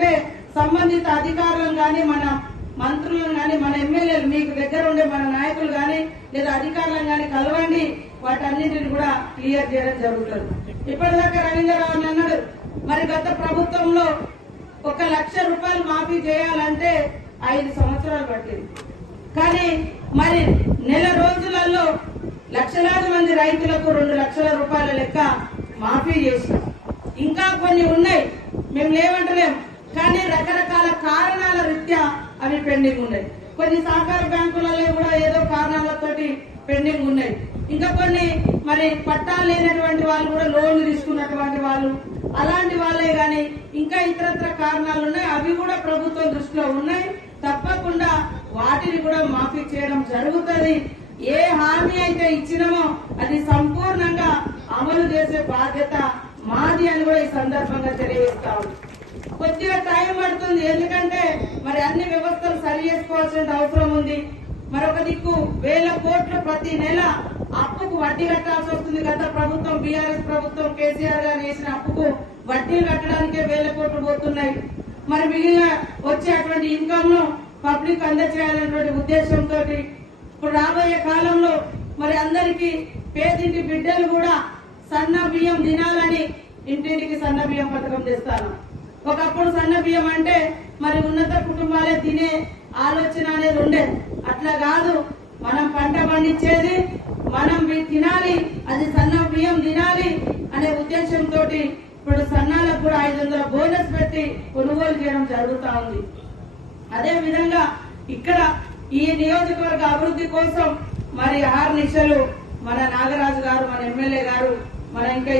ఉంటే సంబంధిత అధికారులను గాని మన మంత్రులను గాని మన ఎమ్మెల్యేలు మీకు దగ్గర ఉండే మన నాయకులు గాని లేదా అధికారులను గాని కలవండి, వాటన్నిటిని కూడా క్లియర్ చేయడం జరుగుతుంది. ఇప్పటిదాకా రవీంద్రరావు అన్నాడు, మరి గత ప్రభుత్వంలో 1 లక్ష రూపాయలు మాఫీ చేయాలంటే 5 సంవత్సరాలు పట్టింది. కానీ మరి నెల రోజులలో లక్షలాది మంది రైతులకు 2 లక్షల రూపాయల లెక్క మాఫీ చేసినాం. ఇంకా కొన్ని ఉన్నాయి, మేము లేవంటలేం, కానీ రకరకాల కారణాల రీత్యా అవి పెండింగ్ ఉన్నాయి. కొన్ని సహకార బ్యాంకులలో కూడా ఏదో కారణాలతోటి పెండింగ్ ఉన్నాయి. ఇంకా కొన్ని మరి పట్టాలు లేనటువంటి వాళ్ళు కూడా లోన్లు తీసుకున్నటువంటి వాళ్ళు, అలాంటి వాళ్ళే గాని ఇంకా ఇతరత్ర కారణాలు ఉన్నాయి. అవి కూడా ప్రభుత్వం దృష్టిలో ఉన్నాయి. తప్పకుండా వాటిని కూడా మాఫీ చేయడం జరుగుతుంది. ఏ హామీ అయితే ఇచ్చినామో అది సంపూర్ణంగా అమలు చేసే బాధ్యత మాది అని కూడా ఈ సందర్భంగా తెలియజేస్తాము. కొద్దిగా టైం పడుతుంది, ఎందుకంటే మరి అన్ని వ్యవస్థలు సరి చేసుకోవాల్సిన అవసరం ఉంది. మరొక దిక్కు 1000 కోట్లు ప్రతి నెల అప్పుకు వడ్డీ కట్టాల్సి వస్తుంది. గత ప్రభుత్వం బీఆర్ఎస్ ప్రభుత్వం కేసీఆర్ గారు చేసిన అప్పుకు వడ్డీలు కట్టడానికే 1000 కోట్లు పోతున్నాయి. మరి మిగిలిన వచ్చేటువంటి ఇన్కమ్ ను పబ్లిక్ అందజేయాలనేటువంటి ఉద్దేశంతో ఇప్పుడు రాబోయే కాలంలో మరి అందరికీ పేదింటి బిడ్డలు కూడా సన్న బియ్యం తినాలని ఇంటింటికి సన్న బియ్యం పథకం తెస్తాను. ఒకప్పుడు సన్న బియ్యం అంటే మరి ఉన్నత కుటుంబాలే తినే ఆలోచన అనేది ఉండేది. అట్లా కాదు, మనం పంట పండించేది మనం తినాలి, అది సన్న బియ్యం తినాలి అనే ఉద్దేశంతో ఇప్పుడు సన్నాలకు కూడా 500 బోనస్ పెట్టి కొనుగోలు చేయడం జరుగుతా ఉంది. అదే విధంగా ఇక్కడ ఈ నియోజకవర్గ అభివృద్ధి కోసం మరి 6 నిమిషాలు మన నాగరాజు గారు, మన ఎమ్మెల్యే గారు, మన ఇంకా